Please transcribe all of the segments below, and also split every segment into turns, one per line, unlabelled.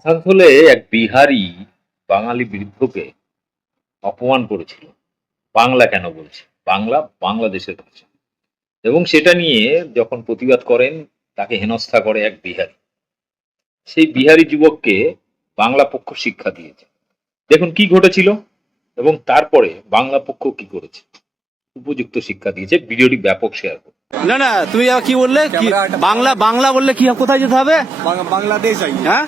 আসানসোলে এক বিহারি বাঙালি বৃদ্ধকে অপমান করেছিল। বাংলা কেন বলছে? বাংলা বাংলাদেশের ভাষা। এবং সেটা নিয়ে যখন প্রতিবাদ করেন, তাকে হেনস্থা করে এক বিহারি। সেই বিহারি যুবককে বাংলা পক্ষ শিক্ষা দিয়েছে। দেখুন কি ঘটেছিল এবং তারপরে বাংলা পক্ষ কি করেছে। উপযুক্ত শিক্ষা দিয়েছে ভিডিওটি ব্যাপক শেয়ার করুন
না না তুমি কি বললে? বাংলা বাংলা বললে কি কোথায় যেতে হবে?
বাংলাদেশ
হ্যাঁ?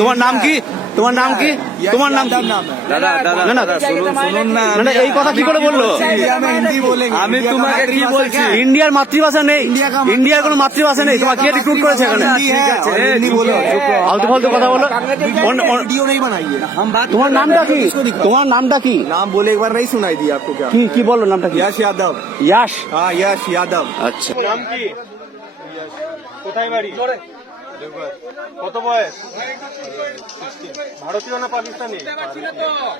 তোমার নাম কি? তোমার নাম কি তোমার নাম কি
नाम है
দাদা দাদা না না
শুনুন শুনুন না
না, না, এই কথা কি করে বললো
इंडिया में हिंदी बोलेंगे
আমি
इंडिया का
তোমাকে কি
मातृभाषा
বলছি
क्या है?
ইন্ডিয়ার মাতৃভাষা নেই
इंडिया का मातृ-
ইন্ডিয়ার কোনো মাতৃভাষা নেই তোমার কে রিক্রুট করেছে এখানে
हिंदी है और हिंदी बोलो
ফালতু ফালতু কথা বলো অন্য- অন্য-
वीडियो नहीं बनाइए हम बात
তোমার নামটা কি তোমার নামটা কি
नाम बोले एक बार नहीं सुनाई दिया आपको क्या
কি কি বললো নামটা কি
यश यादव
ইয়াশ
हाँ यश यादव
আচ্ছা
নাম কি কোথায় বাড়ি কত বয়স? ভারতীয় না পাকিস্তানি?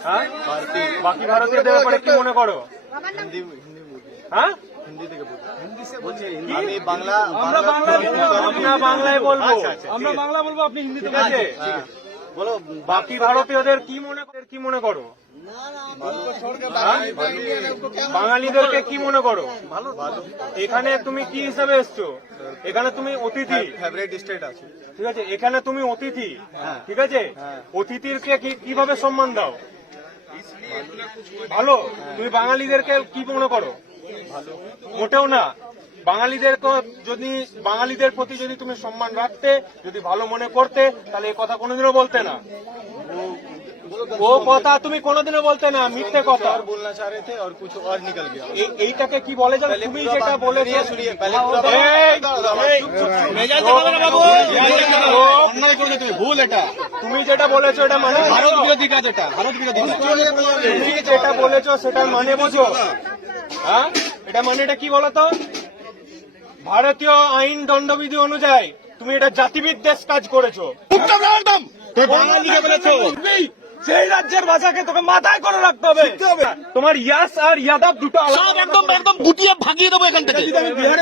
হ্যাঁ? বাকি ভারতীয়দের ব্যাপারে কি মনে করো? হ্যাঁ?
বাংলা
আমরা বাংলা আমরা বাংলায় বলব। আমরা বাংলা বলব আপনি হিন্দিতে আছে। বলো, বাকি ভারতীয়দের কি মনে কি মনে করো? হ্যাঁ? বাঙালিদেরকে কি মনে করো? এখানে তুমি কি হিসাবে এসছো? এখানে তুমি অতিথি। ঠিক আছে, এখানে তুমি অতিথি। ঠিক আছে? অতিথিরকে কীভাবে সম্মান দাও? ভালো? তুমি বাঙালিদেরকে কি মনে করো? মোটেও না। বাঙালিদের যদি বাঙালিদের প্রতি যদি তুমি সম্মান রাখতে যদি ভালো মনে করতে তাহলে এই কথা কোনোদিনও বলতে না। ও কথা তুমি কোনোদিনও বলতে না মিথ্যে কথা।
বলনা আর কিছু আর
নিকল এইটাকে কি বলে জানো? তুমি যেটা বলে
শুনিয়ে মেজাজ দেখাবে
না বাবু?
অন্যায় তুমি ভুল এটা।
তুমি যেটা বলেছ এটা মানে
ভারত বিরোধী কাজ এটা ভারত বিরোধী
তুমি যেটা বলেছ সেটা মানে বোঝো। হ্যাঁ? হ্যাঁ? এটা মানে এটা কি বলতো? ভারতীয় আইন দণ্ডবিধি অনুযায়ী তুমি এটা জাতিবিদ্বেষ কাজ করেছ। বাঙালিকে বলেছ। সেই রাজ্যের ভাষাকে তোকে মাথায় করে রাখতে হবে তোমার ইয়াস আর ইয়াদব দুটো আলাদা একদম একদম গুটিয়ে ভাগিয়ে দেবো এখান থেকে বিহারে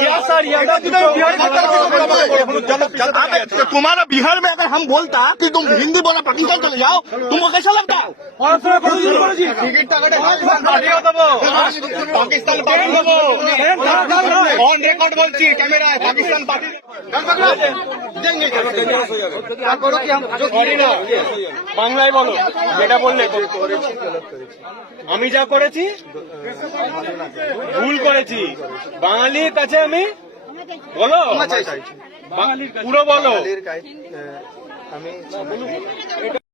ইয়াস আর ইয়াদব দুটো বিহারে
तो तुम्हारा बिहार में अगर हम बोलता कि तुम हिंदी बोला पाकिस्तान चले जाओ तुमको कैसा लगता
পড়াশোনা করেছি করেছি পাঠিয়ে দেবো
पाकिस्तान पार्टी देबो ऑन रिकॉर्ड বলছি ক্যামেরায় পাকিস্তান পার্টি
করি না বাংলায় বলো যেটা বললে আমি যা করেছি ভুল করেছি। বাঙালির কাছে আমি বলো পুরো বলো।
আমি